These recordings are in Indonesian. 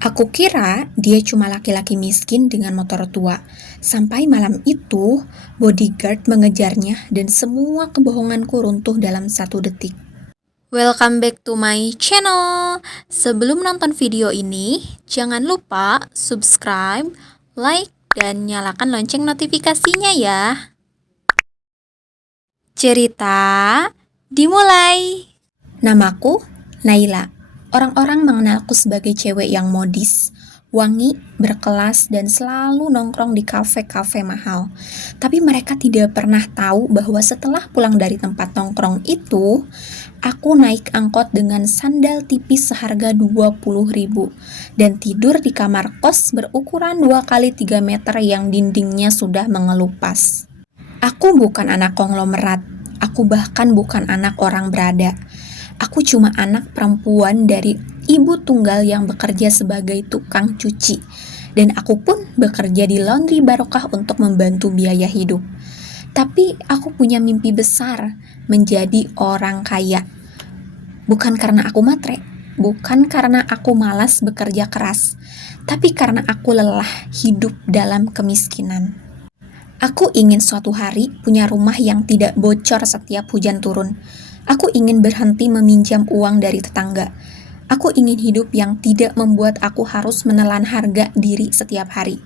Aku kira dia cuma laki-laki miskin dengan motor tua. Sampai malam itu, bodyguard mengejarnya dan semua kebohonganku runtuh dalam 1 detik. Welcome back to my channel. Sebelum nonton video ini, jangan lupa subscribe, like, dan nyalakan lonceng notifikasinya ya. Cerita dimulai. Namaku Naila. Orang-orang mengenalku sebagai cewek yang modis, wangi, berkelas, dan selalu nongkrong di kafe-kafe mahal. Tapi mereka tidak pernah tahu bahwa setelah pulang dari tempat nongkrong itu, aku naik angkot dengan sandal tipis seharga 20.000 dan tidur di kamar kos berukuran 2 kali 3 meter yang dindingnya sudah mengelupas. Aku bukan anak konglomerat, aku bahkan bukan anak orang berada. Aku cuma anak perempuan dari ibu tunggal yang bekerja sebagai tukang cuci. Dan aku pun bekerja di laundry barokah untuk membantu biaya hidup. Tapi aku punya mimpi besar, menjadi orang kaya. Bukan karena aku matre, bukan karena aku malas bekerja keras, tapi karena aku lelah hidup dalam kemiskinan. Aku ingin suatu hari punya rumah yang tidak bocor setiap hujan turun. Aku ingin berhenti meminjam uang dari tetangga. Aku ingin hidup yang tidak membuat aku harus menelan harga diri setiap hari.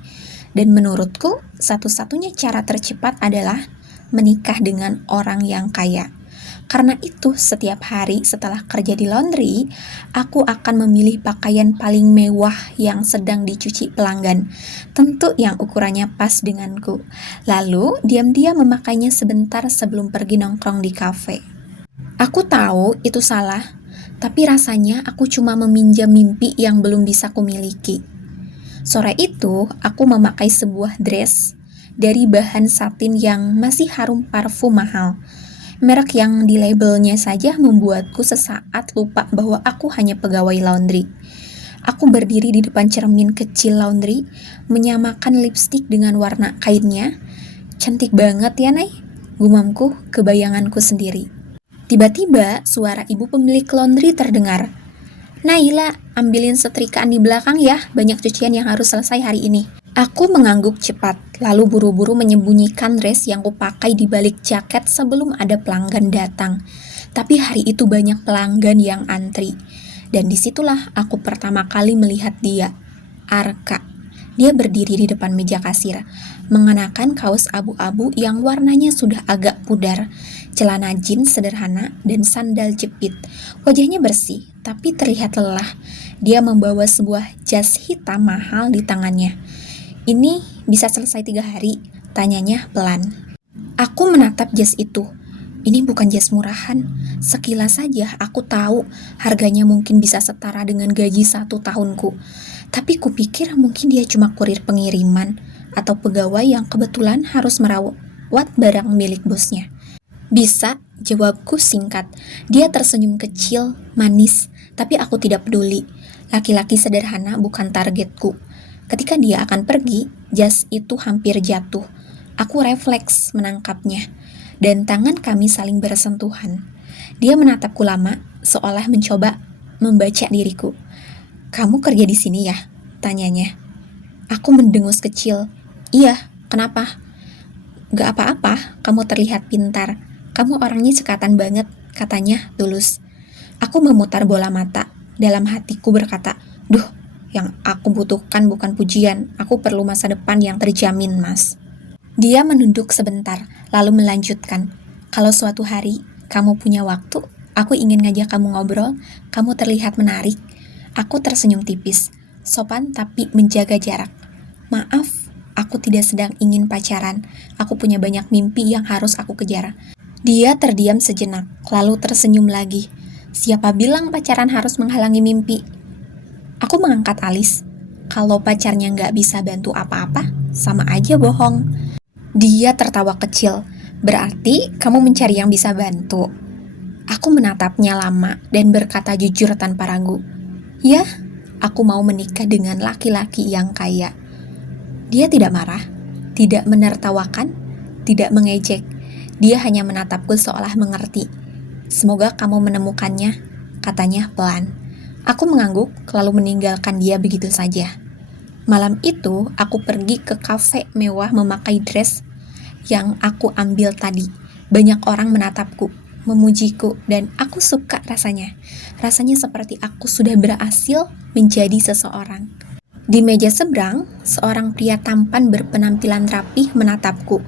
Dan menurutku, satu-satunya cara tercepat adalah menikah dengan orang yang kaya. Karena itu, setiap hari setelah kerja di laundry, aku akan memilih pakaian paling mewah yang sedang dicuci pelanggan. Tentu yang ukurannya pas denganku. Lalu, diam-diam memakainya sebentar sebelum pergi nongkrong di kafe. Aku tahu itu salah, tapi rasanya aku cuma meminjam mimpi yang belum bisa kumiliki. Sore itu, aku memakai sebuah dress dari bahan satin yang masih harum parfum mahal. Merek yang di labelnya saja membuatku sesaat lupa bahwa aku hanya pegawai laundry. Aku berdiri di depan cermin kecil laundry, menyamakan lipstik dengan warna kainnya. Cantik banget ya, Nay, gumamku ke bayanganku sendiri. Tiba-tiba, suara ibu pemilik laundry terdengar. Naila, ambilin setrikaan di belakang ya, banyak cucian yang harus selesai hari ini. Aku mengangguk cepat, lalu buru-buru menyembunyikan dress yang kupakai di balik jaket sebelum ada pelanggan datang. Tapi hari itu banyak pelanggan yang antri. Dan disitulah aku pertama kali melihat dia, Arka. Dia berdiri di depan meja kasir, mengenakan kaos abu-abu yang warnanya sudah agak pudar, celana jeans sederhana, dan sandal jepit. Wajahnya bersih, tapi terlihat lelah. Dia membawa sebuah jas hitam mahal di tangannya. Ini bisa selesai 3 hari, tanyanya pelan. Aku menatap jas itu. Ini bukan jas murahan. Sekilas saja aku tahu harganya mungkin bisa setara dengan gaji 1 tahunku. Tapi kupikir mungkin dia cuma kurir pengiriman atau pegawai yang kebetulan harus merawat barang milik bosnya. Bisa, jawabku singkat. Dia tersenyum kecil, manis, tapi aku tidak peduli. Laki-laki sederhana bukan targetku. Ketika dia akan pergi, jas itu hampir jatuh. Aku refleks menangkapnya, dan tangan kami saling bersentuhan. Dia menatapku lama, seolah mencoba membaca diriku. Kamu kerja di sini ya? Tanyanya. Aku mendengus kecil. Iya, kenapa? Gak apa-apa, kamu terlihat pintar. Kamu orangnya cekatan banget, katanya tulus. Aku memutar bola mata. Dalam hatiku berkata, duh, yang aku butuhkan bukan pujian. Aku perlu masa depan yang terjamin, Mas. Dia menunduk sebentar, lalu melanjutkan. Kalau suatu hari kamu punya waktu, aku ingin ngajak kamu ngobrol. Kamu terlihat menarik. Aku tersenyum tipis, sopan tapi menjaga jarak. Maaf, aku tidak sedang ingin pacaran. Aku punya banyak mimpi yang harus aku kejar. Dia terdiam sejenak, lalu tersenyum lagi. Siapa bilang pacaran harus menghalangi mimpi? Aku mengangkat alis. Kalau pacarnya nggak bisa bantu apa-apa, sama aja bohong. Dia tertawa kecil. Berarti kamu mencari yang bisa bantu. Aku menatapnya lama dan berkata jujur tanpa ragu. Ya, aku mau menikah dengan laki-laki yang kaya. Dia tidak marah, tidak menertawakan, tidak mengejek. Dia hanya menatapku seolah mengerti. Semoga kamu menemukannya, katanya pelan. Aku mengangguk, lalu meninggalkan dia begitu saja. Malam itu, aku pergi ke kafe mewah memakai dress yang aku ambil tadi. Banyak orang menatapku, memujiku, dan aku suka rasanya. Rasanya seperti aku sudah berhasil menjadi seseorang. Di meja seberang, seorang pria tampan berpenampilan rapih menatapku.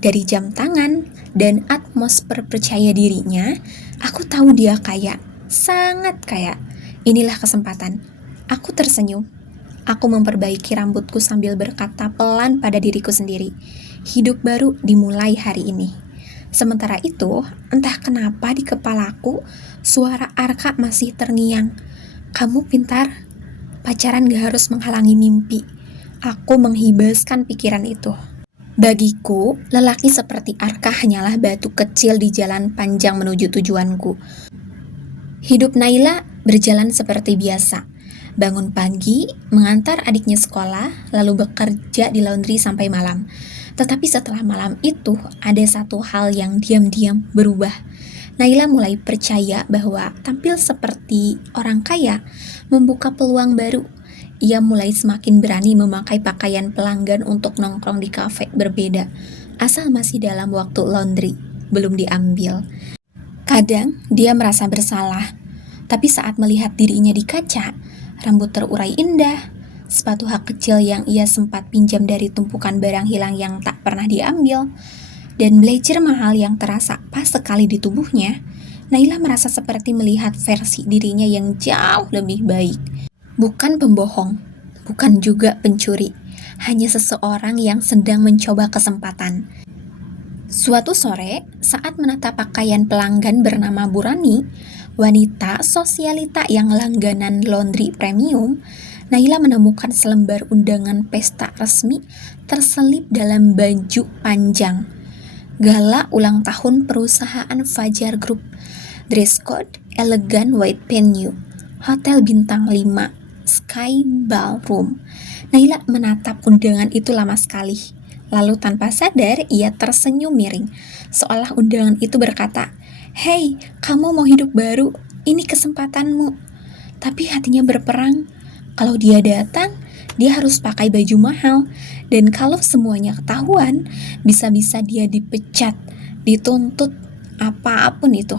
Dari jam tangan dan atmosfer percaya dirinya, aku tahu dia kaya, sangat kaya. Inilah kesempatan. Aku tersenyum. Aku memperbaiki rambutku sambil berkata pelan pada diriku sendiri. Hidup baru dimulai hari ini. Sementara itu, entah kenapa di kepalaku, suara Arka masih terngiang. Kamu pintar, pacaran gak harus menghalangi mimpi. Aku menghibaskan pikiran itu. Bagiku, lelaki seperti Arka hanyalah batu kecil di jalan panjang menuju tujuanku. Hidup Naila berjalan seperti biasa. Bangun pagi, mengantar adiknya sekolah, lalu bekerja di laundry sampai malam. Tetapi setelah malam itu, ada satu hal yang diam-diam berubah. Naila mulai percaya bahwa tampil seperti orang kaya membuka peluang baru. Ia mulai semakin berani memakai pakaian pelanggan untuk nongkrong di kafe berbeda, asal masih dalam waktu laundry, belum diambil. Kadang dia merasa bersalah, tapi saat melihat dirinya di kaca, rambut terurai indah, sepatu hak kecil yang ia sempat pinjam dari tumpukan barang hilang yang tak pernah diambil, dan blazer mahal yang terasa pas sekali di tubuhnya, Naila merasa seperti melihat versi dirinya yang jauh lebih baik. Bukan pembohong, bukan juga pencuri, hanya seseorang yang sedang mencoba kesempatan. Suatu sore, saat menata pakaian pelanggan bernama Burani, wanita sosialita yang langganan laundry premium, Naila menemukan selembar undangan pesta resmi terselip dalam baju panjang. Gala ulang tahun perusahaan Fajar Group. Dress code elegan white venue. Hotel bintang 5, Sky Ballroom. Naila menatap undangan itu lama sekali. Lalu tanpa sadar, ia tersenyum miring, seolah undangan itu berkata, "Hei, kamu mau hidup baru? Ini kesempatanmu." Tapi hatinya berperang. Kalau dia datang, dia harus pakai baju mahal. Dan kalau semuanya ketahuan, bisa-bisa dia dipecat, dituntut, apapun itu.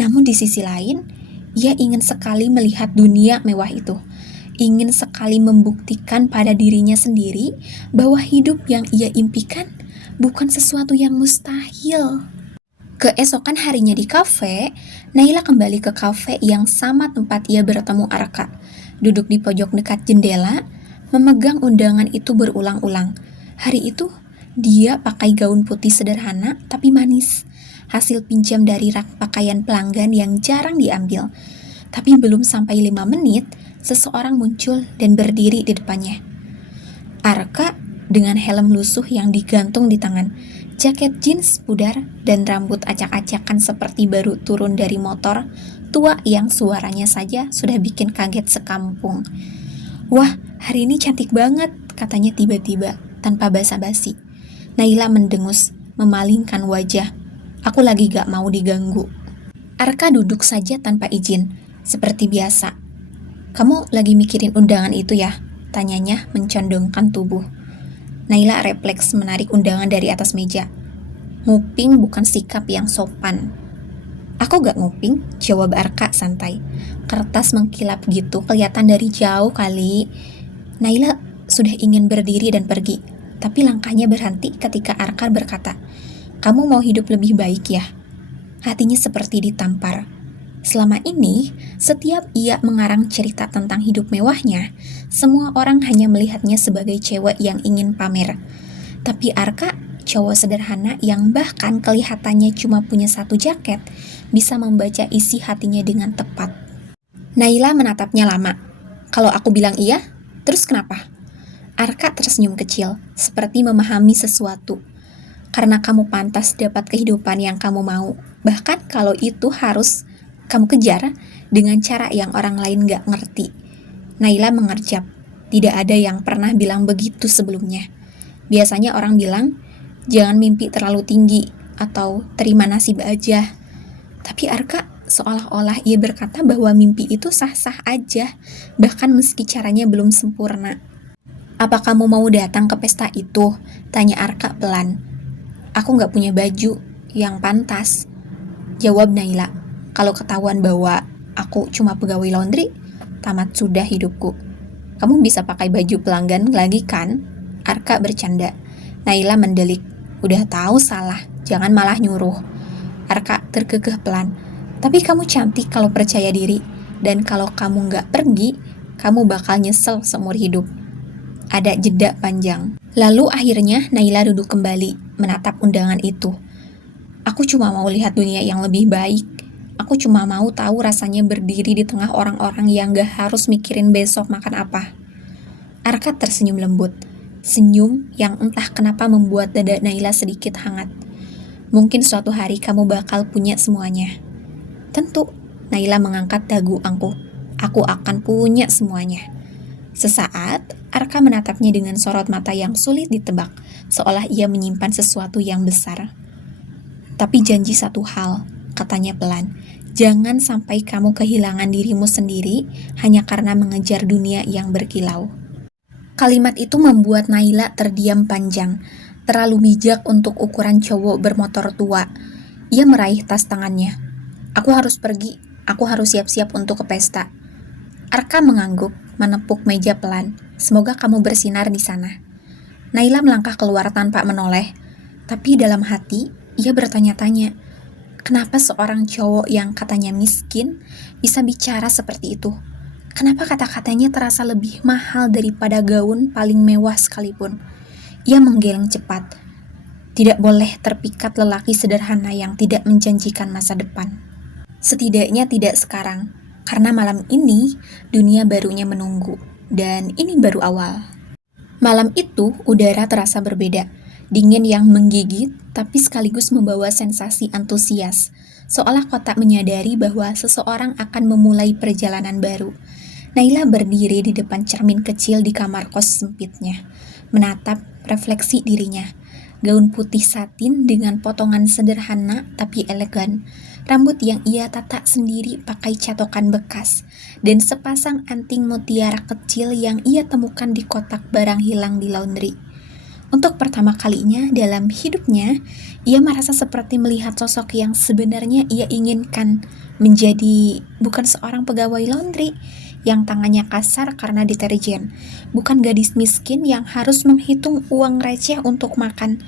Namun di sisi lain, ia ingin sekali melihat dunia mewah itu. Ingin sekali membuktikan pada dirinya sendiri bahwa hidup yang ia impikan bukan sesuatu yang mustahil. Keesokan harinya di kafe, Naila kembali ke kafe yang sama tempat ia bertemu Arka. Duduk di pojok dekat jendela, memegang undangan itu berulang-ulang. Hari itu, dia pakai gaun putih sederhana tapi manis. Hasil pinjam dari rak pakaian pelanggan yang jarang diambil. Tapi belum sampai 5 menit, seseorang muncul dan berdiri di depannya. Arka dengan helm lusuh yang digantung di tangan, jaket jeans pudar, dan rambut acak-acakan seperti baru turun dari motor tua yang suaranya saja sudah bikin kaget sekampung. "Wah, hari ini cantik banget," katanya tiba-tiba, tanpa basa-basi. Naila mendengus, memalingkan wajah. Aku lagi gak mau diganggu. Arka duduk saja tanpa izin, seperti biasa. "Kamu lagi mikirin undangan itu ya?" tanyanya mencondongkan tubuh. Naila refleks menarik undangan dari atas meja. "Nguping bukan sikap yang sopan." "Aku gak nguping," jawab Arka santai. "Kertas mengkilap gitu kelihatan dari jauh kali." Naila sudah ingin berdiri dan pergi, tapi langkahnya berhenti ketika Arka berkata, "Kamu mau hidup lebih baik ya?" Hatinya seperti ditampar. Selama ini, setiap ia mengarang cerita tentang hidup mewahnya, semua orang hanya melihatnya sebagai cewek yang ingin pamer. Tapi Arka, cowok sederhana yang bahkan kelihatannya cuma punya satu jaket, bisa membaca isi hatinya dengan tepat. Naila menatapnya lama. "Kalau aku bilang iya, terus kenapa?" Arka tersenyum kecil, seperti memahami sesuatu. "Karena kamu pantas dapat kehidupan yang kamu mau, bahkan kalau itu harus kamu kejar dengan cara yang orang lain gak ngerti." Naila mengerjap. Tidak ada yang pernah bilang begitu sebelumnya. Biasanya orang bilang, "Jangan mimpi terlalu tinggi," atau "terima nasib aja." Tapi Arka seolah-olah ia berkata bahwa mimpi itu sah-sah aja, bahkan meski caranya belum sempurna. "Apa kamu mau datang ke pesta itu?" tanya Arka pelan. "Aku nggak punya baju yang pantas," jawab Naila. "Kalau ketahuan bahwa aku cuma pegawai laundry, tamat sudah hidupku." "Kamu bisa pakai baju pelanggan lagi kan?" Arka bercanda. Naila mendelik. "Udah tahu salah, jangan malah nyuruh." Arka terkekeh pelan. "Tapi kamu cantik kalau percaya diri, dan kalau kamu nggak pergi, kamu bakal nyesel seumur hidup." Ada jeda panjang. Lalu akhirnya Naila duduk kembali, menatap undangan itu. "Aku cuma mau lihat dunia yang lebih baik. Aku cuma mau tahu rasanya berdiri di tengah orang-orang yang gak harus mikirin besok makan apa." Arka tersenyum lembut. Senyum yang entah kenapa membuat dada Naila sedikit hangat. "Mungkin suatu hari kamu bakal punya semuanya." "Tentu," Naila mengangkat dagu angkuh. "Aku akan punya semuanya." Sesaat, Arka menatapnya dengan sorot mata yang sulit ditebak, seolah ia menyimpan sesuatu yang besar. "Tapi janji satu hal," katanya pelan. "Jangan sampai kamu kehilangan dirimu sendiri hanya karena mengejar dunia yang berkilau." Kalimat itu membuat Naila terdiam panjang, terlalu bijak untuk ukuran cowok bermotor tua. Ia meraih tas tangannya. "Aku harus pergi, aku harus siap-siap untuk ke pesta." Arka mengangguk, menepuk meja pelan. "Semoga kamu bersinar di sana." Naila melangkah keluar tanpa menoleh, tapi dalam hati ia bertanya-tanya, kenapa seorang cowok yang katanya miskin bisa bicara seperti itu? Kenapa kata-katanya terasa lebih mahal daripada gaun paling mewah sekalipun? Ia menggeleng cepat. Tidak boleh terpikat lelaki sederhana yang tidak menjanjikan masa depan. Setidaknya tidak sekarang, karena malam ini dunia barunya menunggu, dan ini baru awal. Malam itu udara terasa berbeda, dingin yang menggigit tapi sekaligus membawa sensasi antusias, seolah kota menyadari bahwa seseorang akan memulai perjalanan baru. Naila berdiri di depan cermin kecil di kamar kos sempitnya, menatap refleksi dirinya. Gaun putih satin dengan potongan sederhana tapi elegan, rambut yang ia tata sendiri pakai catokan bekas, dan sepasang anting mutiara kecil yang ia temukan di kotak barang hilang di laundry. Untuk pertama kalinya dalam hidupnya, ia merasa seperti melihat sosok yang sebenarnya ia inginkan, menjadi bukan seorang pegawai laundry yang tangannya kasar karena deterjen, bukan gadis miskin yang harus menghitung uang receh untuk makan,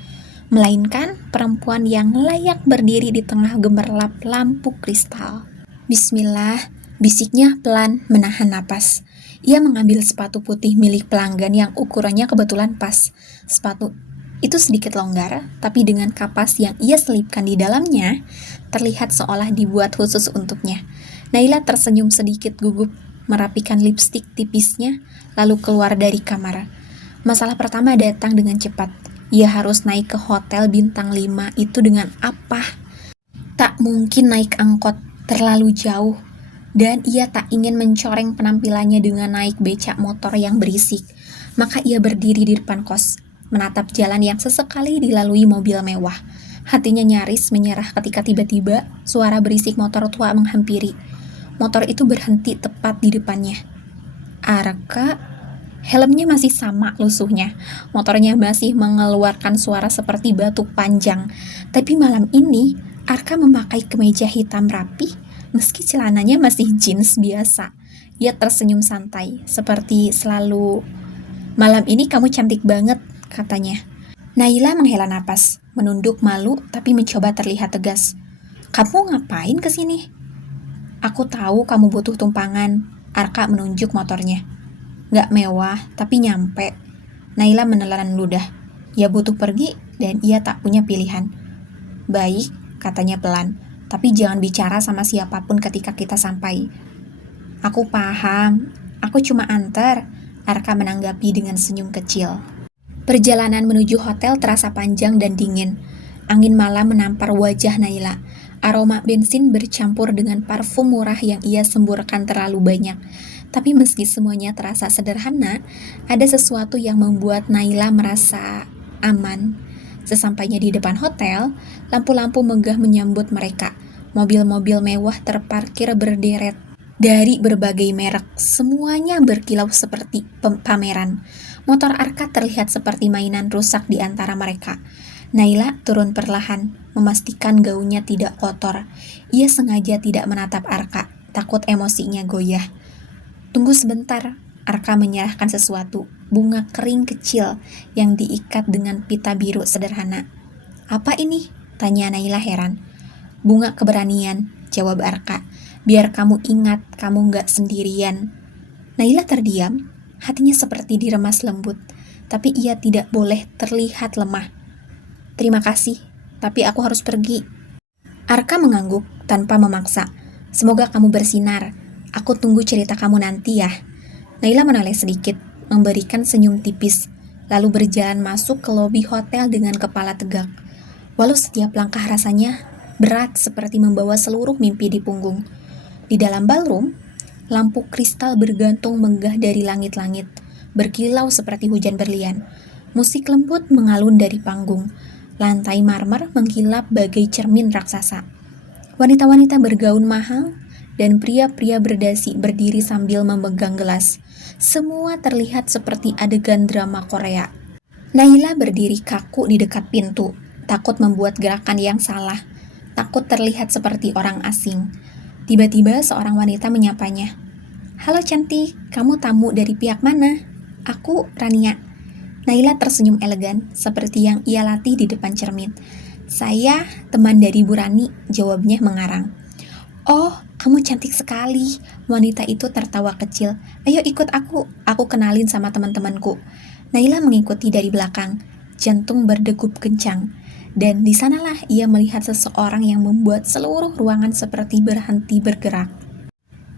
melainkan perempuan yang layak berdiri di tengah gemerlap lampu kristal. "Bismillah," bisiknya pelan menahan napas. Ia mengambil sepatu putih milik pelanggan yang ukurannya kebetulan pas. Sepatu itu sedikit longgar, tapi dengan kapas yang ia selipkan di dalamnya, terlihat seolah dibuat khusus untuknya. Naila tersenyum sedikit gugup, merapikan lipstik tipisnya, lalu keluar dari kamar. Masalah pertama datang dengan cepat. Ia harus naik ke hotel bintang 5 itu dengan apa? Tak mungkin naik angkot, terlalu jauh. Dan ia tak ingin mencoreng penampilannya dengan naik becak motor yang berisik. Maka ia berdiri di depan kos, menatap jalan yang sesekali dilalui mobil mewah. Hatinya nyaris menyerah ketika tiba-tiba suara berisik motor tua menghampiri. Motor itu berhenti tepat di depannya. Arka, helmnya masih sama lusuhnya. Motornya masih mengeluarkan suara seperti batu panjang. Tapi malam ini, Arka memakai kemeja hitam rapi, meski celananya masih jeans biasa. Ia tersenyum santai, seperti selalu. "Malam ini kamu cantik banget," katanya. Naila menghela napas, menunduk malu tapi mencoba terlihat tegas. "Kamu ngapain kesini?" "Aku tahu kamu butuh tumpangan." Arka menunjuk motornya. "Gak mewah, tapi nyampe." Naila menelan ludah. Ia butuh pergi dan ia tak punya pilihan. "Baik," katanya pelan, "tapi jangan bicara sama siapapun ketika kita sampai." "Aku paham, aku cuma antar," Arka menanggapi dengan senyum kecil. Perjalanan menuju hotel terasa panjang dan dingin. Angin malam menampar wajah Naila. Aroma bensin bercampur dengan parfum murah yang ia semburkan terlalu banyak. Tapi meski semuanya terasa sederhana, ada sesuatu yang membuat Naila merasa aman. Sesampainya di depan hotel, lampu-lampu megah menyambut mereka. Mobil-mobil mewah terparkir berderet dari berbagai merek, semuanya berkilau seperti pameran. Motor Arka terlihat seperti mainan rusak di antara mereka. Naila turun perlahan, memastikan gaunnya tidak kotor. Ia sengaja tidak menatap Arka, takut emosinya goyah. Tunggu sebentar, Arka menyerahkan sesuatu, bunga kering kecil yang diikat dengan pita biru sederhana. Apa ini? Tanya Naila heran. Bunga keberanian, jawab Arka. Biar kamu ingat kamu gak sendirian. Naila terdiam, hatinya seperti diremas lembut, tapi ia tidak boleh terlihat lemah. Terima kasih, tapi aku harus pergi. Arka mengangguk tanpa memaksa. Semoga kamu bersinar. Aku tunggu cerita kamu nanti ya. Naila menoleh sedikit, memberikan senyum tipis, lalu berjalan masuk ke lobi hotel dengan kepala tegak. Walau setiap langkah rasanya berat seperti membawa seluruh mimpi di punggung. Di dalam ballroom, lampu kristal bergantung megah dari langit-langit, berkilau seperti hujan berlian. Musik lembut mengalun dari panggung. Lantai marmer mengkilap bagai cermin raksasa. Wanita-wanita bergaun mahal dan pria-pria berdasi berdiri sambil memegang gelas. Semua terlihat seperti adegan drama Korea. Naila berdiri kaku di dekat pintu, takut membuat gerakan yang salah, takut terlihat seperti orang asing. Tiba-tiba seorang wanita menyapanya. Halo cantik, kamu tamu dari pihak mana? Aku Rania. Naila tersenyum elegan, seperti yang ia latih di depan cermin. Saya teman dari Bu Rani, jawabnya mengarang. Oh, kamu cantik sekali. Wanita itu tertawa kecil. Ayo ikut aku kenalin sama teman-temanku. Naila mengikuti dari belakang, jantung berdegup kencang. Dan di sanalah ia melihat seseorang yang membuat seluruh ruangan seperti berhenti bergerak.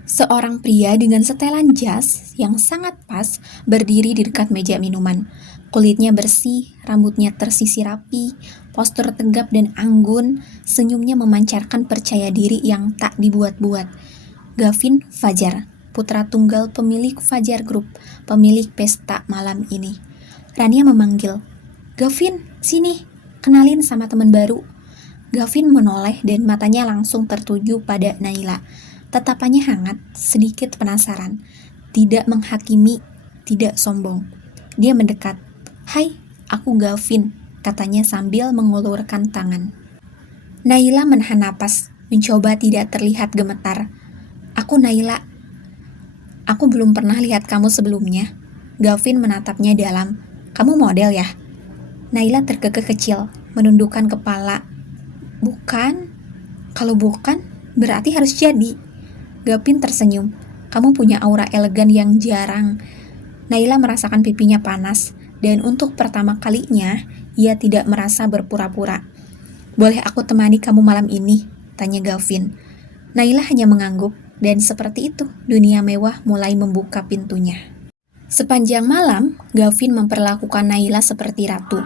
Seorang pria dengan setelan jas yang sangat pas berdiri di dekat meja minuman. Kulitnya bersih, rambutnya tersisir rapi, postur tegap dan anggun, senyumnya memancarkan percaya diri yang tak dibuat-buat. Gavin Fajar, putra tunggal pemilik Fajar Group, pemilik pesta malam ini. Rania memanggil, Gavin, sini, kenalin sama teman baru. Gavin menoleh dan matanya langsung tertuju pada Naila. Tatapannya hangat, sedikit penasaran, tidak menghakimi, tidak sombong. Dia mendekat. Hai, aku Gavin, katanya sambil mengulurkan tangan. Naila menahan napas, mencoba tidak terlihat gemetar. Aku Naila. Aku belum pernah lihat kamu sebelumnya. Gavin menatapnya dalam. Kamu model ya? Naila terkekeh kecil, menundukkan kepala. Bukan. Kalau bukan, berarti harus jadi. Gavin tersenyum. Kamu punya aura elegan yang jarang. Naila merasakan pipinya panas, dan untuk pertama kalinya, ia tidak merasa berpura-pura. Boleh aku temani kamu malam ini? Tanya Gavin. Naila hanya mengangguk, dan seperti itu, dunia mewah mulai membuka pintunya. Sepanjang malam, Gavin memperlakukan Naila seperti ratu.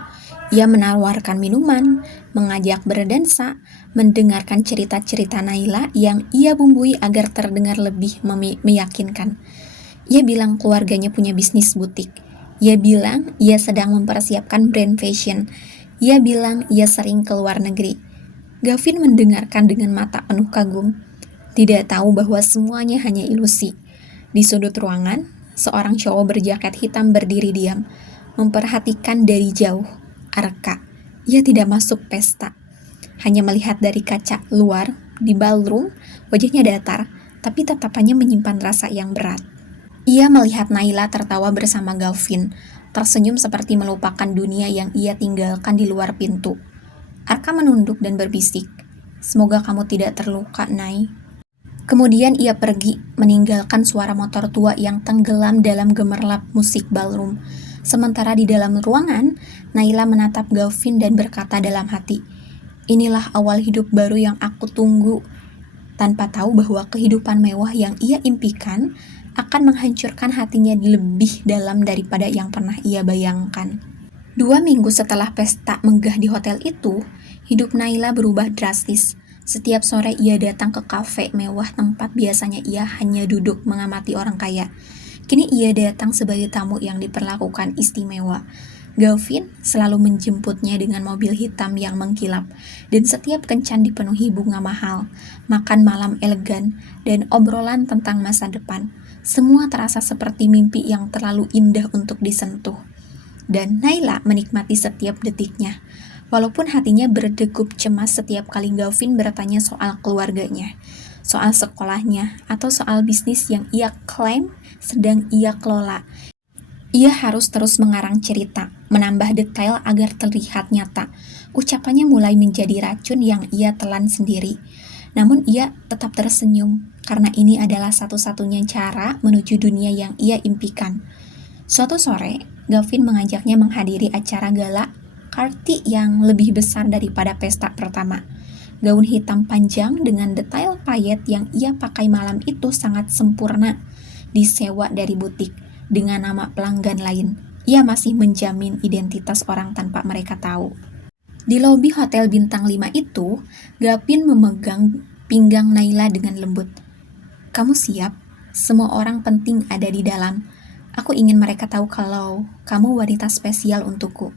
Ia menawarkan minuman, mengajak berdansa, mendengarkan cerita-cerita Naila yang ia bumbui agar terdengar lebih meyakinkan. Ia bilang keluarganya punya bisnis butik. Ia bilang ia sedang mempersiapkan brand fashion. Ia bilang ia sering ke luar negeri. Gavin mendengarkan dengan mata penuh kagum. Tidak tahu bahwa semuanya hanya ilusi. Di sudut ruangan, seorang cowok berjaket hitam berdiri diam, memperhatikan dari jauh. Arka. Ia tidak masuk pesta. Hanya melihat dari kaca luar, di ballroom, wajahnya datar, tapi tatapannya menyimpan rasa yang berat. Ia melihat Naila tertawa bersama Gavin, tersenyum seperti melupakan dunia yang ia tinggalkan di luar pintu. Arka menunduk dan berbisik, semoga kamu tidak terluka, Nay. Kemudian ia pergi, meninggalkan suara motor tua yang tenggelam dalam gemerlap musik ballroom. Sementara di dalam ruangan, Naila menatap Gavin dan berkata dalam hati, inilah awal hidup baru yang aku tunggu. Tanpa tahu bahwa kehidupan mewah yang ia impikan akan menghancurkan hatinya lebih dalam daripada yang pernah ia bayangkan. 2 minggu setelah pesta megah di hotel itu, hidup Naila berubah drastis. Setiap sore ia datang ke kafe mewah tempat biasanya ia hanya duduk mengamati orang kaya. Kini ia datang sebagai tamu yang diperlakukan istimewa. Gavin selalu menjemputnya dengan mobil hitam yang mengkilap, dan setiap kencan dipenuhi bunga mahal, makan malam elegan, dan obrolan tentang masa depan. Semua terasa seperti mimpi yang terlalu indah untuk disentuh. Dan Naila menikmati setiap detiknya, walaupun hatinya berdegup cemas setiap kali Gavin bertanya soal keluarganya, soal sekolahnya, atau soal bisnis yang ia klaim sedang ia kelola. Ia harus terus mengarang cerita, menambah detail agar terlihat nyata. Ucapannya mulai menjadi racun yang ia telan sendiri. Namun ia tetap tersenyum, karena ini adalah satu-satunya cara menuju dunia yang ia impikan. Suatu sore, Gavin mengajaknya menghadiri acara gala party yang lebih besar daripada pesta pertama. Gaun hitam panjang dengan detail payet yang ia pakai malam itu sangat sempurna, disewa dari butik dengan nama pelanggan lain. Ia masih menjamin identitas orang tanpa mereka tahu. Di lobi hotel bintang 5 itu, Gavin memegang pinggang Naila dengan lembut. "Kamu siap? Semua orang penting ada di dalam. Aku ingin mereka tahu kalau kamu wanita spesial untukku."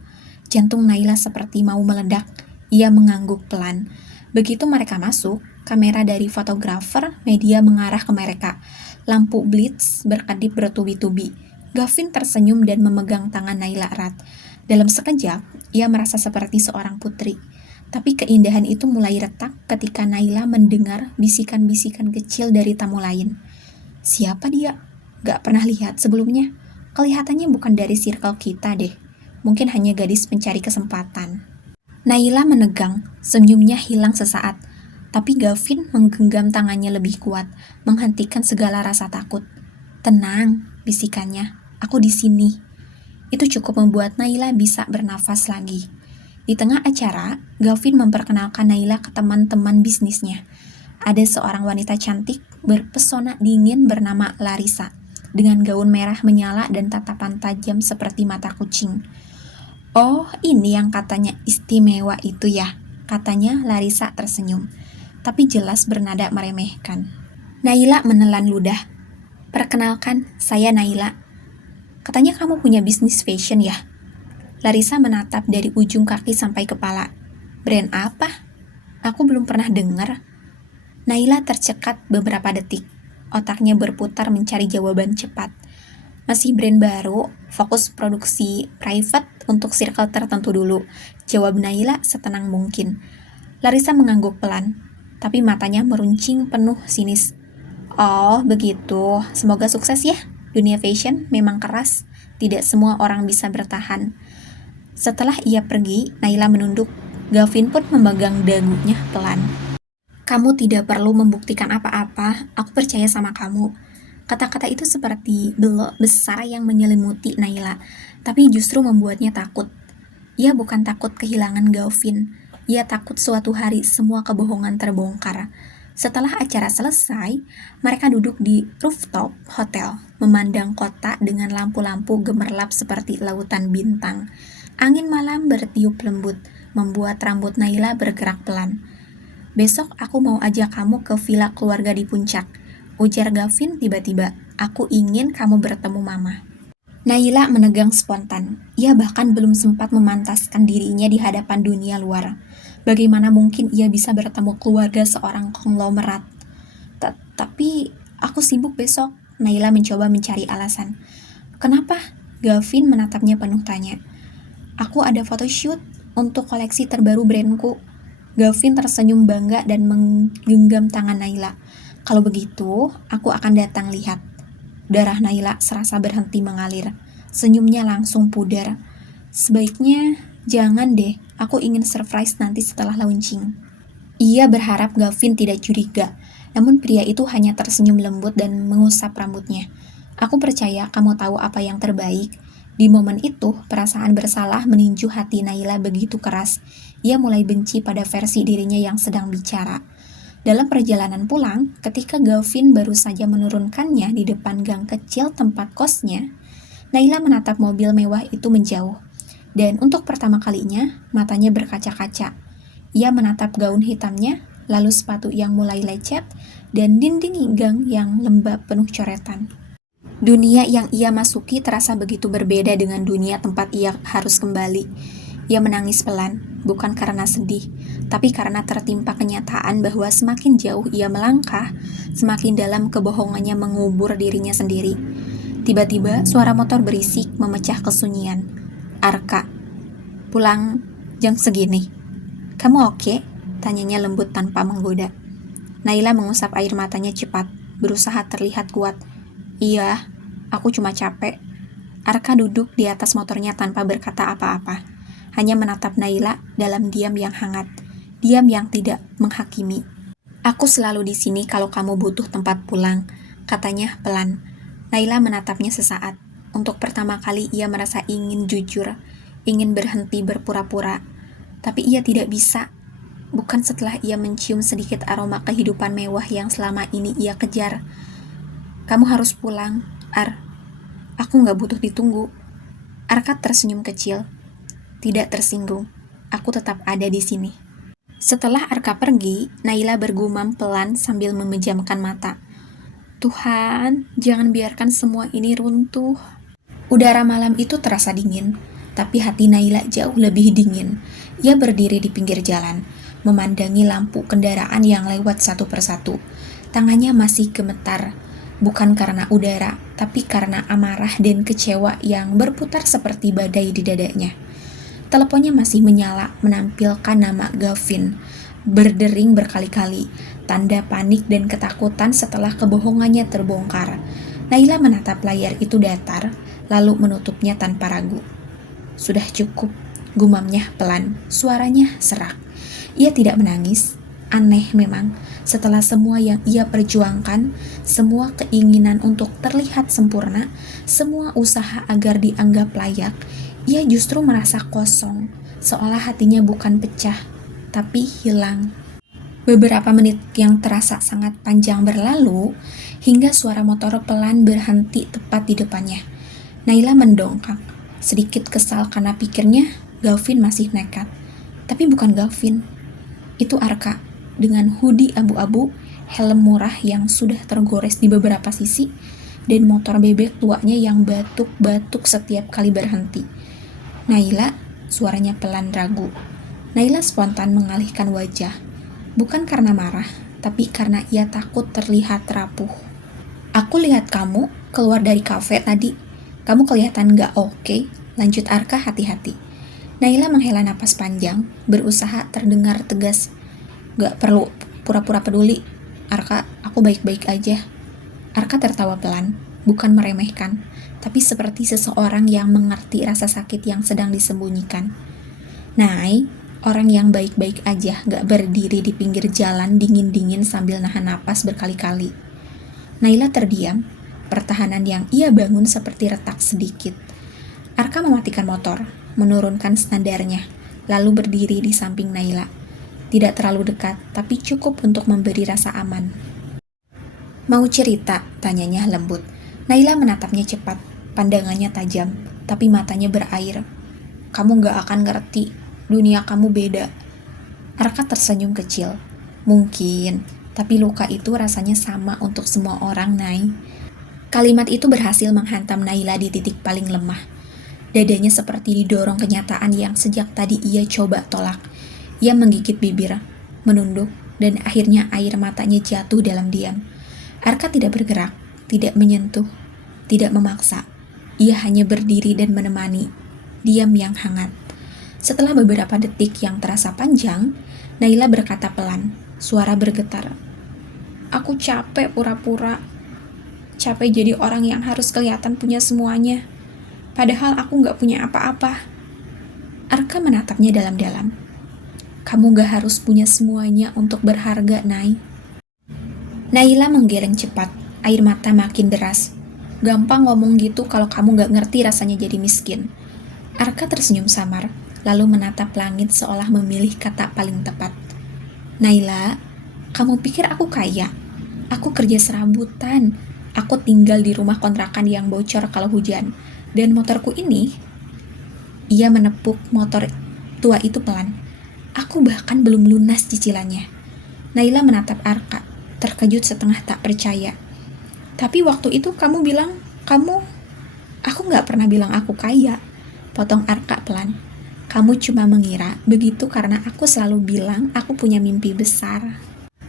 Jantung Naila seperti mau meledak. Ia mengangguk pelan. Begitu mereka masuk, kamera dari fotografer media mengarah ke mereka. Lampu blitz berkedip bertubi-tubi. Gavin tersenyum dan memegang tangan Naila erat. Dalam sekejap, ia merasa seperti seorang putri. Tapi keindahan itu mulai retak ketika Naila mendengar bisikan-bisikan kecil dari tamu lain. "Siapa dia? Gak pernah lihat sebelumnya. Kelihatannya bukan dari circle kita deh. Mungkin hanya gadis pencari kesempatan." Naila menegang, senyumnya hilang sesaat. Tapi Gavin menggenggam tangannya lebih kuat, menghentikan segala rasa takut. "Tenang," bisikannya. "Aku di sini." Itu cukup membuat Naila bisa bernafas lagi. Di tengah acara, Gavin memperkenalkan Naila ke teman-teman bisnisnya. Ada seorang wanita cantik, berpesona dingin bernama Larissa, dengan gaun merah menyala dan tatapan tajam seperti mata kucing. "Oh, ini yang katanya istimewa itu ya," katanya Larissa tersenyum, tapi jelas bernada meremehkan. Naila menelan ludah. "Perkenalkan, saya Naila. Katanya kamu punya bisnis fashion ya?" Larissa menatap dari ujung kaki sampai kepala. "Brand apa? Aku belum pernah dengar." Naila tercekat beberapa detik. Otaknya berputar mencari jawaban cepat. "Masih brand baru, fokus produksi private untuk circle tertentu dulu," jawab Naila setenang mungkin. Larissa mengangguk pelan, tapi matanya meruncing penuh sinis. "Oh, begitu. Semoga sukses ya. Dunia fashion memang keras. Tidak semua orang bisa bertahan." Setelah ia pergi, Naila menunduk. Gavin pun memegang dagunya pelan. "Kamu tidak perlu membuktikan apa-apa. Aku percaya sama kamu." Kata-kata itu seperti belok besar yang menyelimuti Naila, tapi justru membuatnya takut. Ia bukan takut kehilangan Gavin. Ia takut suatu hari semua kebohongan terbongkar. Setelah acara selesai, mereka duduk di rooftop hotel, memandang kota dengan lampu-lampu gemerlap seperti lautan bintang. Angin malam bertiup lembut, membuat rambut Naila bergerak pelan. "Besok aku mau ajak kamu ke villa keluarga di puncak," ujar Gavin tiba-tiba. "Aku ingin kamu bertemu mama." Naila menegang spontan. Ia bahkan belum sempat memantaskan dirinya di hadapan dunia luar. Bagaimana mungkin ia bisa bertemu keluarga seorang konglomerat? "Tapi aku sibuk besok." Naila mencoba mencari alasan. "Kenapa?" Gavin menatapnya penuh tanya. "Aku ada photoshoot untuk koleksi terbaru brandku." Gavin tersenyum bangga dan menggenggam tangan Naila. "Kalau begitu, aku akan datang lihat." Darah Naila serasa berhenti mengalir. Senyumnya langsung pudar. "Sebaiknya jangan deh, aku ingin surprise nanti setelah launching." Ia berharap Gavin tidak curiga, namun pria itu hanya tersenyum lembut dan mengusap rambutnya. "Aku percaya kamu tahu apa yang terbaik." Di momen itu, perasaan bersalah meninju hati Naila begitu keras. Ia mulai benci pada versi dirinya yang sedang bicara. Dalam perjalanan pulang, ketika Gavin baru saja menurunkannya di depan gang kecil tempat kosnya, Naila menatap mobil mewah itu menjauh. Dan untuk pertama kalinya, matanya berkaca-kaca. Ia menatap gaun hitamnya, lalu sepatu yang mulai lecet, dan dinding gang yang lembab penuh coretan. Dunia yang ia masuki terasa begitu berbeda dengan dunia tempat ia harus kembali. Ia menangis pelan, bukan karena sedih, tapi karena tertimpa kenyataan bahwa semakin jauh ia melangkah, semakin dalam kebohongannya mengubur dirinya sendiri. Tiba-tiba suara motor berisik memecah kesunyian. Arka, pulang jam segini. Kamu oke? Tanyanya lembut tanpa menggoda. Naila mengusap air matanya cepat, berusaha terlihat kuat. Iya, aku cuma capek. Arka duduk di atas motornya tanpa berkata apa-apa. Hanya menatap Naila dalam diam yang hangat. Diam yang tidak menghakimi. Aku selalu di sini kalau kamu butuh tempat pulang, katanya pelan. Naila menatapnya sesaat. Untuk pertama kali ia merasa ingin jujur, ingin berhenti berpura-pura. Tapi ia tidak bisa. Bukan setelah ia mencium sedikit aroma kehidupan mewah yang selama ini ia kejar. Kamu harus pulang, Ar. Aku gak butuh ditunggu. Arka tersenyum kecil. Tidak tersinggung. Aku tetap ada di sini. Setelah Arka pergi, Naila bergumam pelan sambil memejamkan mata. Tuhan, jangan biarkan semua ini runtuh. Udara malam itu terasa dingin, tapi hati Naila jauh lebih dingin. Ia berdiri di pinggir jalan, memandangi lampu kendaraan yang lewat satu persatu. Tangannya masih gemetar, bukan karena udara, tapi karena amarah dan kecewa yang berputar seperti badai di dadanya. Teleponnya masih menyala, menampilkan nama Gavin, berdering berkali-kali, tanda panik dan ketakutan setelah kebohongannya terbongkar. Naila menatap layar itu datar, lalu menutupnya tanpa ragu. Sudah cukup, gumamnya pelan, suaranya serak. Ia tidak menangis. Aneh memang, setelah semua yang ia perjuangkan, semua keinginan untuk terlihat sempurna, semua usaha agar dianggap layak, ia justru merasa kosong, seolah hatinya bukan pecah, tapi hilang. Beberapa menit yang terasa sangat panjang berlalu, hingga suara motor pelan berhenti tepat di depannya. Naila mendongkak, sedikit kesal karena pikirnya Gavin masih nekat. Tapi bukan Gavin. Itu Arka, dengan hoodie abu-abu, helm murah yang sudah tergores di beberapa sisi, dan motor bebek tuanya yang batuk-batuk setiap kali berhenti. Naila, suaranya pelan ragu. Naila spontan mengalihkan wajah, bukan karena marah, tapi karena ia takut terlihat rapuh. Aku lihat kamu keluar dari kafe tadi. Kamu kelihatan gak oke, lanjut Arka hati-hati. Naila menghela napas panjang, berusaha terdengar tegas. Gak perlu pura-pura peduli, Arka, aku baik-baik aja. Arka tertawa pelan, bukan meremehkan, tapi seperti seseorang yang mengerti rasa sakit yang sedang disembunyikan. Nay, orang yang baik-baik aja gak berdiri di pinggir jalan dingin-dingin sambil nahan napas berkali-kali. Naila terdiam, pertahanan yang ia bangun seperti retak sedikit. Arka mematikan motor, menurunkan standarnya, lalu berdiri di samping Naila. Tidak terlalu dekat, tapi cukup untuk memberi rasa aman. Mau cerita? Tanyanya lembut. Naila menatapnya cepat, pandangannya tajam, tapi matanya berair. Kamu gak akan ngerti, dunia kamu beda. Arka tersenyum kecil. Mungkin, tapi luka itu rasanya sama untuk semua orang, Nay. Kalimat itu berhasil menghantam Naila di titik paling lemah. Dadanya seperti didorong kenyataan yang sejak tadi ia coba tolak. Ia menggigit bibir, menunduk, dan akhirnya air matanya jatuh dalam diam. Arka tidak bergerak, tidak menyentuh, tidak memaksa. Ia hanya berdiri dan menemani, diam yang hangat. Setelah beberapa detik yang terasa panjang, Naila berkata pelan, suara bergetar. Aku capek pura-pura. Capek jadi orang yang harus kelihatan punya semuanya. Padahal aku gak punya apa-apa. Arka menatapnya dalam-dalam. Kamu gak harus punya semuanya untuk berharga, Nay. Naila menggeleng cepat, air mata makin deras. Gampang ngomong gitu kalau kamu gak ngerti rasanya jadi miskin. Arka tersenyum samar, lalu menatap langit seolah memilih kata paling tepat. Naila, kamu pikir aku kaya? Aku kerja serabutan. Aku tinggal di rumah kontrakan yang bocor kalau hujan. Dan motorku ini, ia menepuk motor tua itu pelan. Aku bahkan belum lunas cicilannya. Naila menatap Arka, terkejut setengah tak percaya. Tapi waktu itu kamu bilang Aku nggak pernah bilang aku kaya, potong Arka pelan. Kamu cuma mengira begitu karena aku selalu bilang aku punya mimpi besar.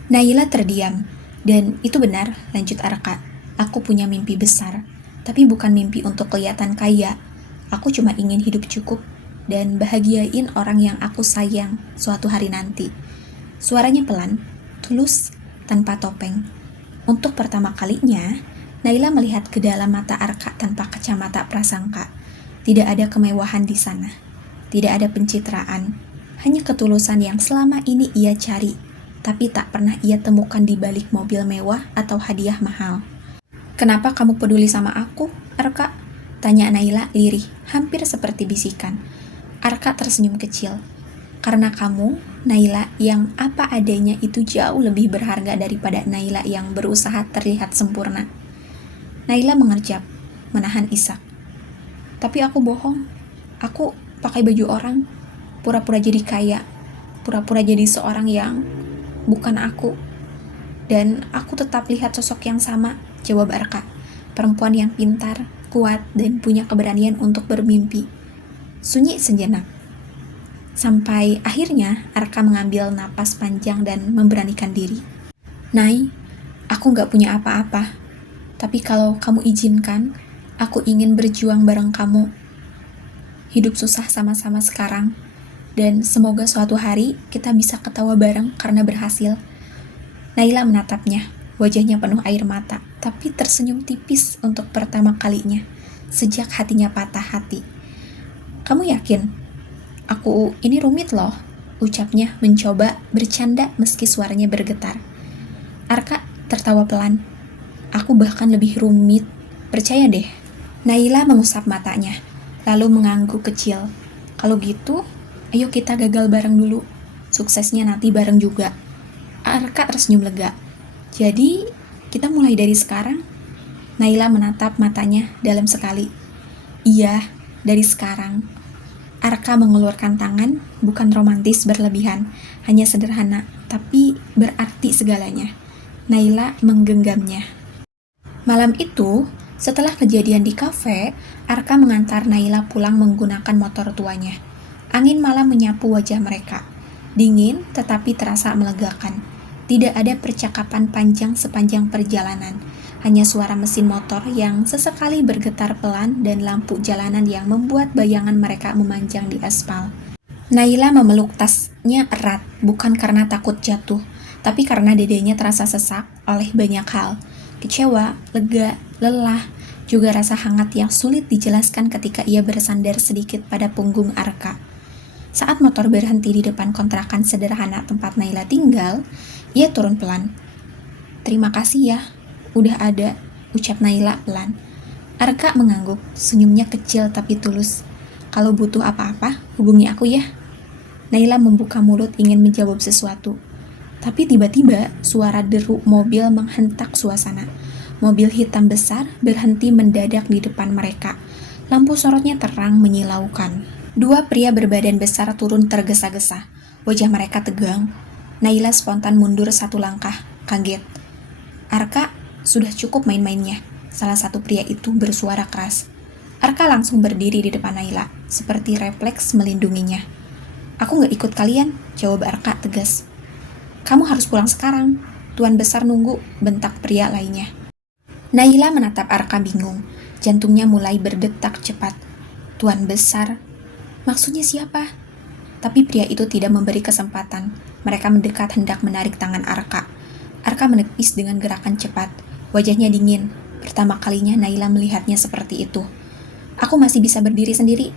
Naila terdiam, dan itu benar, lanjut Arka. Aku punya mimpi besar, tapi bukan mimpi untuk kelihatan kaya. Aku cuma ingin hidup cukup dan bahagiain orang yang aku sayang suatu hari nanti. Suaranya pelan, tulus, tanpa topeng. Untuk pertama kalinya, Naila melihat ke dalam mata Arka tanpa kacamata prasangka. Tidak ada kemewahan di sana. Tidak ada pencitraan. Hanya ketulusan yang selama ini ia cari, tapi tak pernah ia temukan di balik mobil mewah atau hadiah mahal. Kenapa kamu peduli sama aku, Arka? Tanya Naila lirih, hampir seperti bisikan. Arka tersenyum kecil. Karena kamu, Naila, yang apa adanya itu jauh lebih berharga daripada Naila yang berusaha terlihat sempurna. Naila mengerjap, menahan isak. Tapi aku bohong. Aku pakai baju orang, pura-pura jadi kaya, pura-pura jadi seorang yang bukan aku. Dan aku tetap lihat sosok yang sama, jawab Arka. Perempuan yang pintar, kuat, dan punya keberanian untuk bermimpi. Sunyi sejenak. Sampai akhirnya Arka mengambil napas panjang dan memberanikan diri. Nay, aku gak punya apa-apa. Tapi kalau kamu izinkan, aku ingin berjuang bareng kamu. Hidup susah sama-sama sekarang. Dan semoga suatu hari kita bisa ketawa bareng karena berhasil. Naila menatapnya, wajahnya penuh air mata, tapi tersenyum tipis untuk pertama kalinya, sejak hatinya patah hati. Kamu yakin? Aku ini rumit loh, ucapnya mencoba bercanda meski suaranya bergetar. Arka tertawa pelan. Aku bahkan lebih rumit, percaya deh. Naila mengusap matanya, lalu mengangguk kecil. Kalau gitu, ayo kita gagal bareng dulu. Suksesnya nanti bareng juga. Arka tersenyum lega. Jadi, kita mulai dari sekarang? Naila menatap matanya dalam sekali. Iya, dari sekarang. Arka mengeluarkan tangan, bukan romantis berlebihan, hanya sederhana, tapi berarti segalanya. Naila menggenggamnya. Malam itu, setelah kejadian di kafe, Arka mengantar Naila pulang menggunakan motor tuanya. Angin malam menyapu wajah mereka. Dingin tetapi terasa melegakan. Tidak ada percakapan panjang sepanjang perjalanan. Hanya suara mesin motor yang sesekali bergetar pelan dan lampu jalanan yang membuat bayangan mereka memanjang di aspal. Naila memeluk tasnya erat, bukan karena takut jatuh, tapi karena dadanya terasa sesak oleh banyak hal. Kecewa, lega, lelah, juga rasa hangat yang sulit dijelaskan ketika ia bersandar sedikit pada punggung Arka. Saat motor berhenti di depan kontrakan sederhana tempat Naila tinggal, ia turun pelan. Terima kasih ya, udah ada, ucap Naila pelan. Arka mengangguk, senyumnya kecil tapi tulus. Kalau butuh apa-apa, hubungi aku ya. Naila membuka mulut ingin menjawab sesuatu. Tapi tiba-tiba suara deru mobil menghentak suasana. Mobil hitam besar berhenti mendadak di depan mereka. Lampu sorotnya terang menyilaukan. Dua pria berbadan besar turun tergesa-gesa. Wajah mereka tegang. Naila spontan mundur satu langkah, kaget. Arka, sudah cukup main-mainnya. Salah satu pria itu bersuara keras. Arka langsung berdiri di depan Naila, seperti refleks melindunginya. Aku gak ikut kalian, jawab Arka tegas. Kamu harus pulang sekarang. Tuan besar nunggu, bentak pria lainnya. Naila menatap Arka bingung. Jantungnya mulai berdetak cepat. Tuan besar? Maksudnya siapa? Tapi pria itu tidak memberi kesempatan. Mereka mendekat hendak menarik tangan Arka. Arka menepis dengan gerakan cepat. Wajahnya dingin. Pertama kalinya Naila melihatnya seperti itu. Aku masih bisa berdiri sendiri.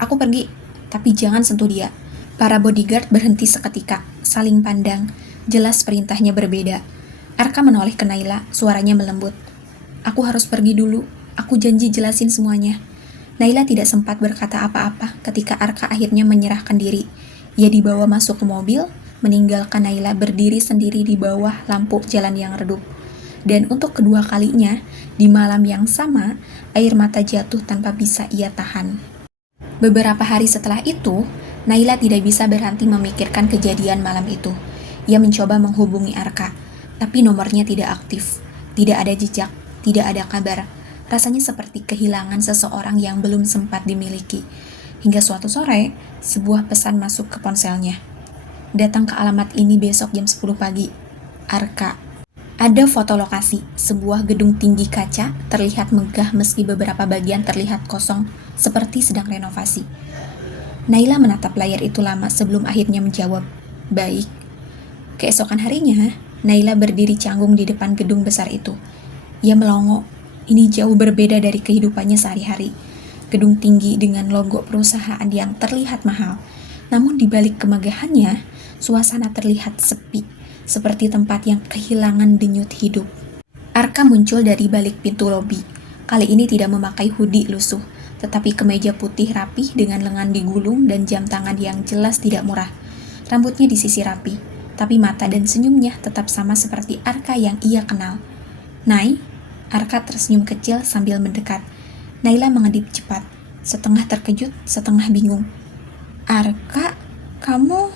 Aku pergi, tapi jangan sentuh dia. Para bodyguard berhenti seketika, saling pandang. Jelas perintahnya berbeda. Arka menoleh ke Naila, suaranya melembut. Aku harus pergi dulu, aku janji jelasin semuanya. Naila tidak sempat berkata apa-apa ketika Arka akhirnya menyerahkan diri. Ia dibawa masuk ke mobil, meninggalkan Naila berdiri sendiri di bawah lampu jalan yang redup. Dan untuk kedua kalinya, di malam yang sama, air mata jatuh tanpa bisa ia tahan. Beberapa hari setelah itu, Naila tidak bisa berhenti memikirkan kejadian malam itu. Ia mencoba menghubungi Arka, tapi nomornya tidak aktif. Tidak ada jejak, tidak ada kabar. Rasanya seperti kehilangan seseorang yang belum sempat dimiliki. Hingga suatu sore, sebuah pesan masuk ke ponselnya. Datang ke alamat ini besok jam 10 pagi. Arka. Ada foto lokasi, sebuah gedung tinggi kaca terlihat megah meski beberapa bagian terlihat kosong seperti sedang renovasi. Naila menatap layar itu lama sebelum akhirnya menjawab, "Baik." Keesokan harinya, Naila berdiri canggung di depan gedung besar itu. Ia melongo. Ini jauh berbeda dari kehidupannya sehari-hari. Gedung tinggi dengan logo perusahaan yang terlihat mahal. Namun di balik kemegahannya, suasana terlihat sepi, seperti tempat yang kehilangan denyut hidup. Arka muncul dari balik pintu lobi. Kali ini tidak memakai hoodie lusuh, tetapi kemeja putih rapih dengan lengan digulung dan jam tangan yang jelas tidak murah. Rambutnya disisir rapi, tapi mata dan senyumnya tetap sama seperti Arka yang ia kenal. "Nai?" Arka tersenyum kecil sambil mendekat. Naila mengedip cepat, setengah terkejut, setengah bingung. "Arka, kamu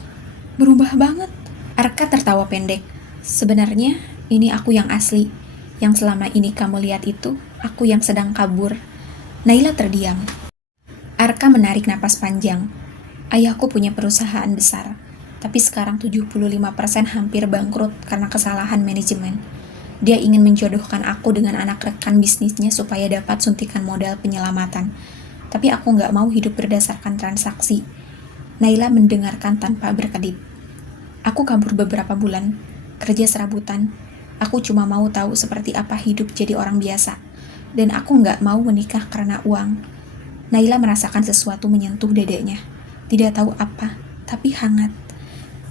berubah banget." Arka tertawa pendek. "Sebenarnya, ini aku yang asli. Yang selama ini kamu lihat itu, aku yang sedang kabur." Naila terdiam. Arka menarik napas panjang. "Ayahku punya perusahaan besar, tapi sekarang 75% hampir bangkrut karena kesalahan manajemen. Dia ingin menjodohkan aku dengan anak rekan bisnisnya supaya dapat suntikan modal penyelamatan. Tapi aku nggak mau hidup berdasarkan transaksi." Naila mendengarkan tanpa berkedip. "Aku kabur beberapa bulan, kerja serabutan. Aku cuma mau tahu seperti apa hidup jadi orang biasa. Dan aku nggak mau menikah karena uang." Naila merasakan sesuatu menyentuh dadanya. Tidak tahu apa, tapi hangat.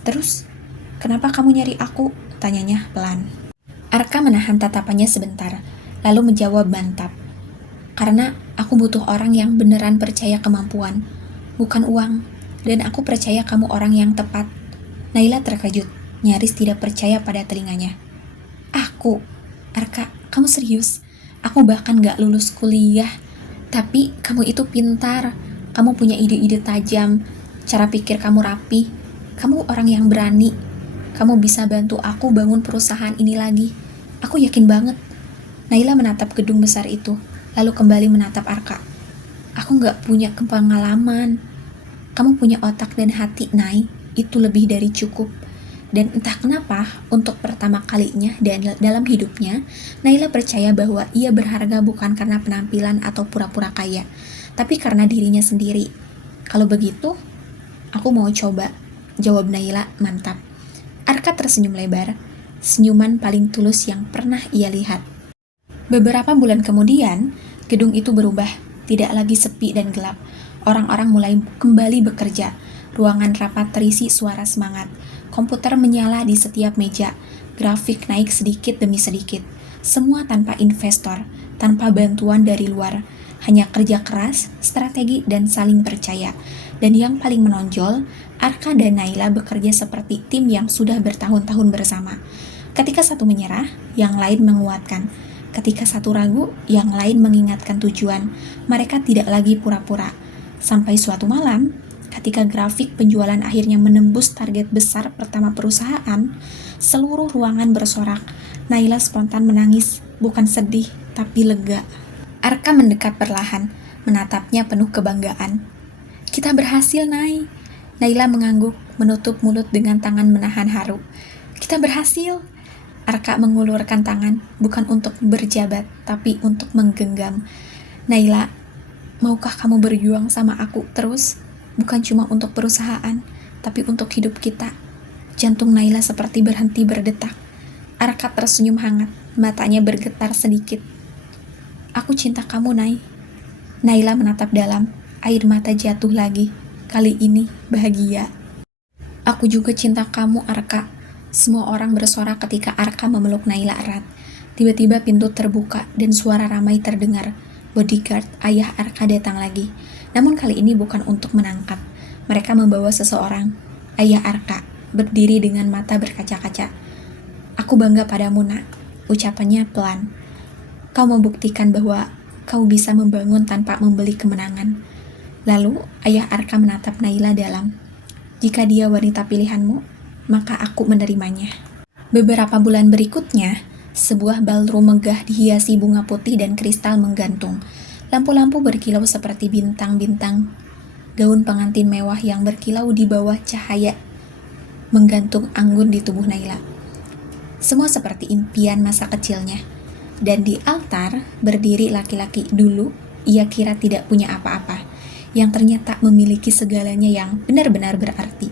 "Terus, kenapa kamu nyari aku?" tanyanya pelan. Arka menahan tatapannya sebentar, lalu menjawab mantap. "Karena aku butuh orang yang beneran percaya kemampuan, bukan uang. Dan aku percaya kamu orang yang tepat." Naila terkejut, nyaris tidak percaya pada telinganya. "Aku? Arka, kamu serius? Aku bahkan gak lulus kuliah. Tapi kamu itu pintar. Kamu punya ide-ide tajam. Cara pikir kamu rapi. Kamu orang yang berani. Kamu bisa bantu aku bangun perusahaan ini lagi. Aku yakin banget." Naila menatap gedung besar itu, lalu kembali menatap Arka. "Aku gak punya pengalaman. Kamu punya otak dan hati, Nay. Itu lebih dari cukup." Dan entah kenapa, untuk pertama kalinya dalam hidupnya, Naila percaya bahwa ia berharga bukan karena penampilan atau pura-pura kaya, tapi karena dirinya sendiri. "Kalau begitu, aku mau coba," jawab Naila mantap. Arka tersenyum lebar, senyuman paling tulus yang pernah ia lihat. Beberapa bulan kemudian, gedung itu berubah, tidak lagi sepi dan gelap. Orang-orang mulai kembali bekerja. Ruangan rapat terisi suara semangat. Komputer menyala di setiap meja. Grafik naik sedikit demi sedikit. Semua tanpa investor, tanpa bantuan dari luar. Hanya kerja keras, strategi, dan saling percaya. Dan yang paling menonjol, Arka dan Naila bekerja seperti tim yang sudah bertahun-tahun bersama. Ketika satu menyerah, yang lain menguatkan. Ketika satu ragu, yang lain mengingatkan tujuan. Mereka tidak lagi pura-pura. Sampai suatu malam, ketika grafik penjualan akhirnya menembus target besar pertama perusahaan, seluruh ruangan bersorak. Naila spontan menangis, bukan sedih, tapi lega. Arka mendekat perlahan, menatapnya penuh kebanggaan. "Kita berhasil, Nay." Naila mengangguk, menutup mulut dengan tangan menahan haru. "Kita berhasil." Arka mengulurkan tangan, bukan untuk berjabat, tapi untuk menggenggam. "Naila, maukah kamu berjuang sama aku terus? Bukan cuma untuk perusahaan, tapi untuk hidup kita." Jantung Naila seperti berhenti berdetak. Arka tersenyum hangat, matanya bergetar sedikit. "Aku cinta kamu, Nay." Naila menatap dalam, air mata jatuh lagi. Kali ini bahagia. "Aku juga cinta kamu, Arka." Semua orang bersorak ketika Arka memeluk Naila erat. Tiba-tiba pintu terbuka dan suara ramai terdengar. Bodyguard ayah Arka datang lagi. Namun kali ini bukan untuk menangkap. Mereka membawa seseorang. Ayah Arka, berdiri dengan mata berkaca-kaca. "Aku bangga padamu, Nak." Ucapannya pelan. "Kau membuktikan bahwa kau bisa membangun tanpa membeli kemenangan." Lalu, ayah Arka menatap Naila dalam. "Jika dia wanita pilihanmu, maka aku menerimanya." Beberapa bulan berikutnya, Sebuah ballroom megah dihiasi bunga putih dan kristal menggantung. Lampu-lampu berkilau seperti bintang-bintang. Gaun pengantin mewah yang berkilau di bawah cahaya menggantung anggun di tubuh Naila. Semua seperti impian masa kecilnya. Dan di altar berdiri laki-laki dulu ia kira tidak punya apa-apa, yang ternyata memiliki segalanya yang benar-benar berarti.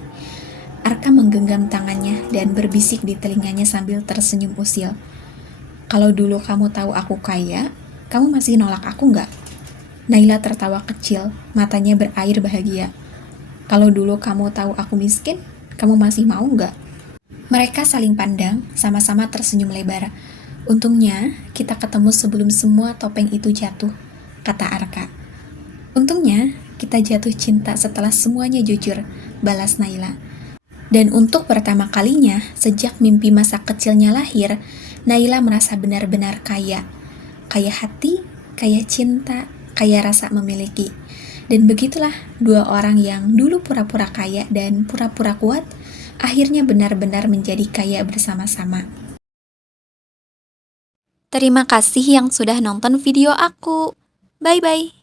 Arka menggenggam tangannya dan berbisik di telinganya sambil tersenyum usil. Kalau dulu kamu tahu aku kaya, kamu masih nolak aku nggak? Naila tertawa kecil, matanya berair bahagia. Kalau dulu kamu tahu aku miskin, kamu masih mau nggak? Mereka saling pandang, sama-sama tersenyum lebar. Untungnya, kita ketemu sebelum semua topeng itu jatuh, kata Arka. Untungnya, kita jatuh cinta setelah semuanya jujur, balas Naila. Dan untuk pertama kalinya, sejak mimpi masa kecilnya lahir, Naila merasa benar-benar kaya. Kaya hati, kaya cinta, kaya rasa memiliki. Dan begitulah dua orang yang dulu pura-pura kaya dan pura-pura kuat, akhirnya benar-benar menjadi kaya bersama-sama. Terima kasih yang sudah nonton video aku. Bye-bye.